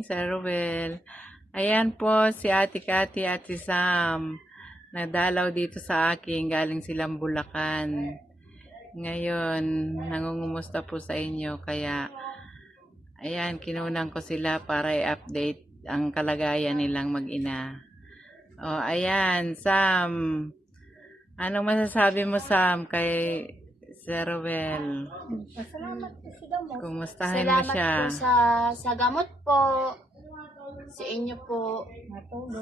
morning, Sir Ruel. Ayan po si Ate Cathy at si Sam. Nadalaw dito sa akin, galing silang Bulacan. Ngayon, nangungumusta po sa inyo. Kaya, ayan, kinunan ko sila para i-update ang kalagayan nilang mag-ina. O, ayan, Sam. Anong masasabi mo, Sam, kay Sir Ruel? Salamat po sa gamot. Kumustahin mo Salamat siya? po sa gamot po. Sa inyo po.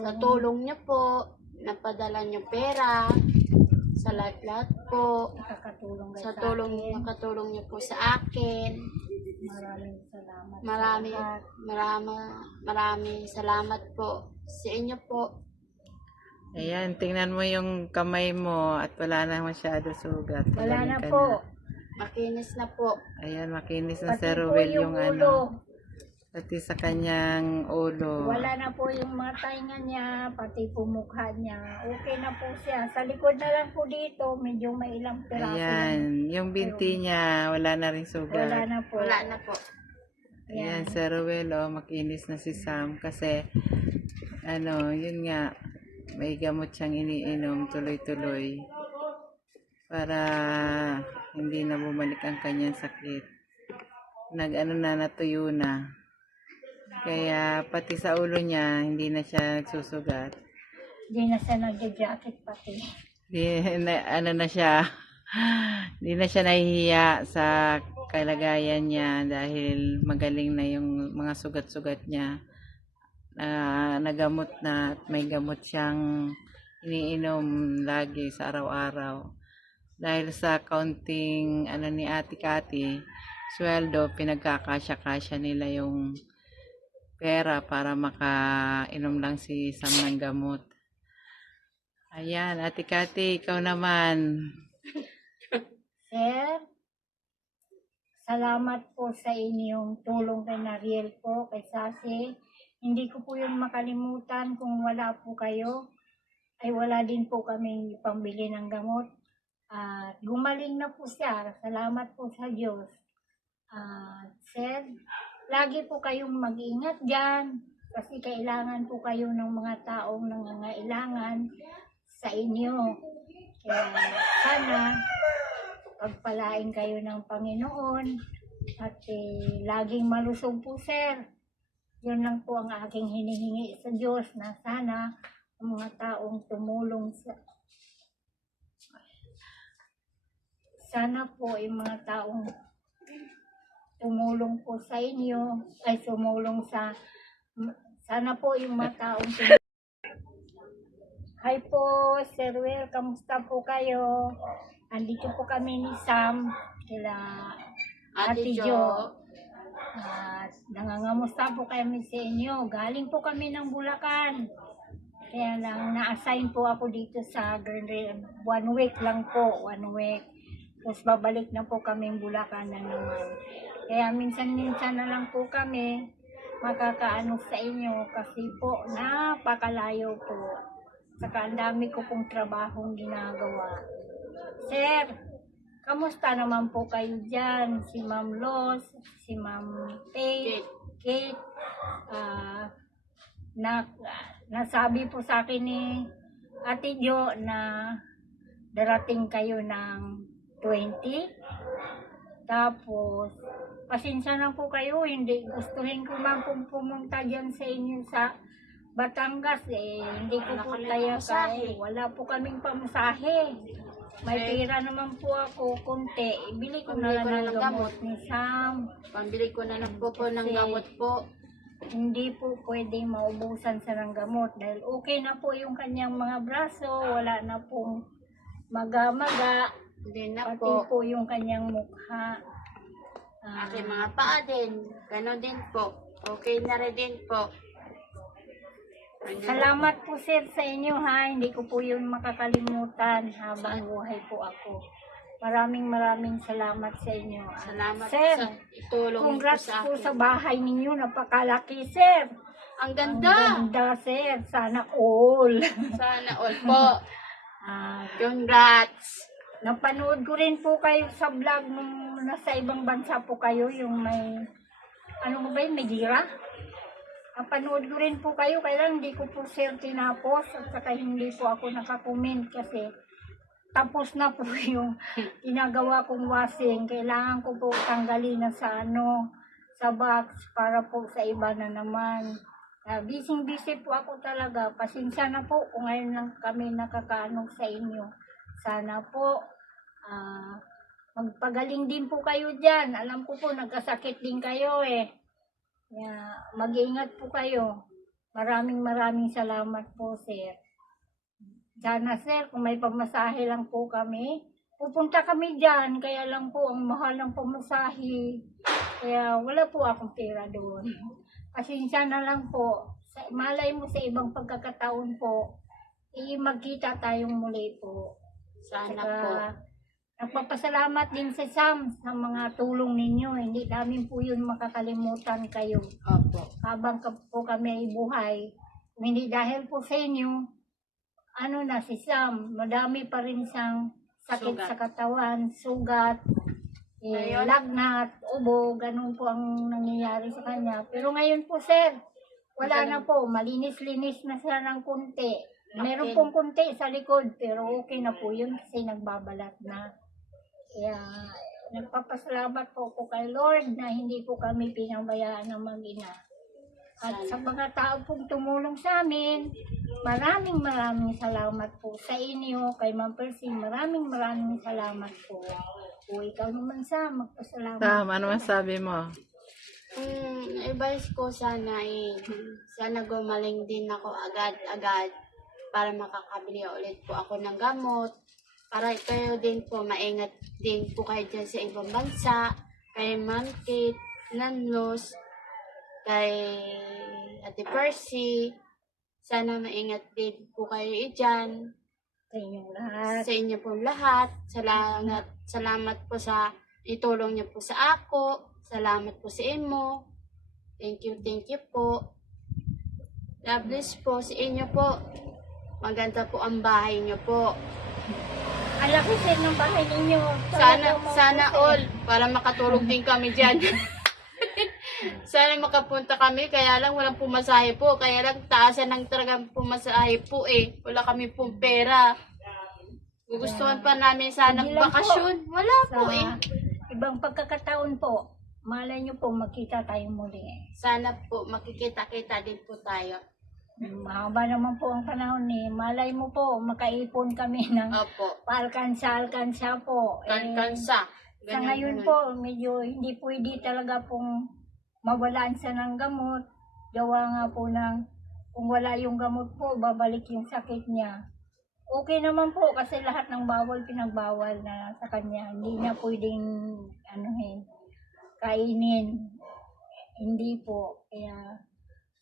Sa tulong niyo po. Napadala niyo pera. Sa lahat-lahat po. Nakakatulong kayo Sa sa tulong, akin. nakatulong niyo po sa akin. Maraming salamat. Maraming salamat po. Sa inyo po. Ayan, tingnan mo yung kamay mo at wala na masyado sugat. Wala Magaling na ka po. Makinis na po. Ayan, makinis na Pati Sir po Ruel yung yung ulo. pati sa kanyang ulo. Wala na po yung mga tainga niya, pati po mukha niya. Okay na po siya. Sa likod na lang po dito, medyo may ilang piraso. Ayan, yung binti niya, wala na rin sugat. Wala na po. Wala na po. Ayan, Sir Ruel, makinis na si Sam kasi, yun nga, may gamot siyang iniinom tuloy-tuloy para hindi na bumalik ang kanyang sakit. Natuyo na. Kaya pati sa ulo niya, hindi na siya nagsusugat. Hindi na siya nag-jacket pati. Na siya, hindi na siya nahihiya sa kalagayan niya dahil magaling na yung mga sugat-sugat niya. Nagamot na at may gamot siyang iniinom lagi sa araw-araw. Dahil sa counting ni Ate Cathy, sweldo, pinagkakasya-kasya nila yung pera para makainom lang si Sam ng gamot. Ayan, Ate Cathy, ikaw naman. Sir, salamat po sa inyong tulong kay Nariel po, kay Sasi. Hindi ko po yun makalimutan kung wala po kayo. Ay wala din po kami pambili ng gamot. At gumaling na po siya. Salamat po sa Diyos. Sir, lagi po kayong mag-ingat dyan. Kasi kailangan po kayo ng mga taong nangangailangan sa inyo. Kaya sana pagpalain kayo ng Panginoon at laging malusog po, sir. Yun lang po ang aking hinihingi sa Diyos na sana ang mga taong tumulong sana po yung mga taong tumulong po sa inyo ay sana po yung mga taong Hi po, Sir Will, kamusta po kayo? Andito po kami ni Sam, kila Ate Jo. At nangangamusta po kami sa inyo. Galing po kami ng Bulacan. Kaya lang, na-assign po ako dito sa Greenland. 1 week lang po, 1 week. Tapos babalik na po kaming Bulacan na naman. Kaya minsan-minsan na lang po kami makakaano sa inyo kasi po napakalayo po. Saka ang dami ko pong trabahong ginagawa. Sir, kamusta naman po kayo dyan? Si Ma'am Los, si Ma'am Kate, nasabi po sa akin ni Ate Jo na darating kayo ng 20. Tapos, pasensya na po kayo, hindi gustuhin ko man pong pumunta dyan sa inyo sa Batangas hindi ko po kaya wala po kaming pamasahe. May pera naman po ako, konti. Ibili ko na lang ng gamot ni Sam. Pambili ko na lang po ng gamot po. Hindi po pwedeng maubusan sa ng gamot dahil okay na po yung kanyang mga braso, wala na pong maga-maga. Hindi na Pati po. po yung kanyang mukha. Aking mga paa din. Ganon din po. Okay na rin din po. Salamat po sir sa inyo ha. Hindi ko po yun makakalimutan habang buhay po ako. Maraming salamat sa inyo. Salamat sir, sa itulong niyo po congrats sa po akin. sa bahay ninyo. Napakalaki sir. Ang Ang ganda. ganda sir. Sana all. Sana all po. Ah, Congrats. napanood ko rin po kayo sa vlog nung nasa ibang bansa po kayo. Yung may, ano ba yun, may gira? Kapanood ko rin po kayo, kaya hindi ko po sir tinapos at saka hindi po ako nakakomment kasi tapos na po yung ginagawa kong washing. Kailangan ko po tanggalin na sa sa box para po sa iba na naman. Busy po ako talaga. Pasensya na po kung ngayon lang kami nakakaano sa inyo. Sana po magpagaling din po kayo dyan. Alam ko po nagkasakit din kayo eh. Mag-iingat po kayo. Maraming salamat po sir. Sana sir, kung may pamasahe lang po kami, pupunta kami dyan. Kaya lang po, ang mahal ng pamasahe. Kaya wala po akong pera doon. Pasensya na lang po. Malay mo sa ibang pagkakataon po, magkita tayong muli po. Sana Saka, po. nagpapasalamat din sa Sam sa mga tulong ninyo. Hindi namin po yun makakalimutan kayo. Opo. Habang po kami ay buhay. Kung hindi dahil po sa inyo, si Sam, madami pa rin siyang sakit Sugat. sa katawan, sugat, Ngayon? lagnat, ubo, ganun po ang nangyayari sa kanya. Pero ngayon po sir, wala na po, malinis-linis na siya ng kunti. Meron Okay. pong kunti sa likod, pero okay na po yun kasi nagbabalat na. Kaya nagpapasalamat po kay Lord na hindi po kami pinabayaan ng mag-ina. At sa mga tao pong tumulong sa amin, maraming salamat po sa inyo, kay Ma'am Percy, maraming salamat po. O ikaw naman magpasalamat. Sam, ano masabi mo? Advice ko sana sana gumaling din ako agad-agad para makakabili ulit po ako ng gamot. Para kayo din po, maingat din po kayo dyan sa ibang bansa, kay Ma'am Kate, Nanlos, kay Ate Percy. Sana maingat din po kayo dyan. Sa inyong lahat. Sa inyo po lahat. Salamat po sa itulong niyo po sa ako. Salamat po sa imo. Thank you po. God bless po sa inyo po. Maganda po ang bahay niyo po. Ang laki sir ng bahay ninyo. Sana all, para makatulog din kami dyan. Sana makapunta kami, kaya lang walang pumasahe po. Kaya lang taasan ng talagang pumasahe po eh. Wala kami pong pera. Gugustuhan pa namin sana Hindi lang bakasyon. Wala Sa po eh. ibang pagkakataon po, malay nyo po magkita tayo muli. Sana po makikita-kita din po tayo. Mahaba naman po ang panahon eh. Malay mo po, makaipon kami ng Opo. paalkansa po. Kansa. Sa ngayon po, medyo hindi pwede talaga pong mawalaan siya ng gamot. Gawa nga po kung wala yung gamot po, babalik yung sakit niya. Okay naman po kasi lahat ng bawal, pinagbawal na sa kanya. Hindi na pwedeng kainin. Hindi po. Kaya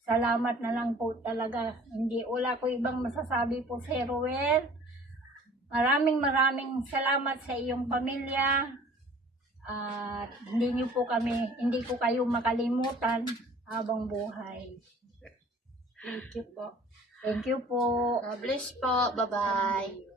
salamat na lang po talaga. Wala ko ibang masasabi po, Sir Ruel. Maraming salamat sa iyong pamilya. At hindi ko kayo makalimutan habang buhay. Thank you po. Thank you po. God bless po. Bye-bye.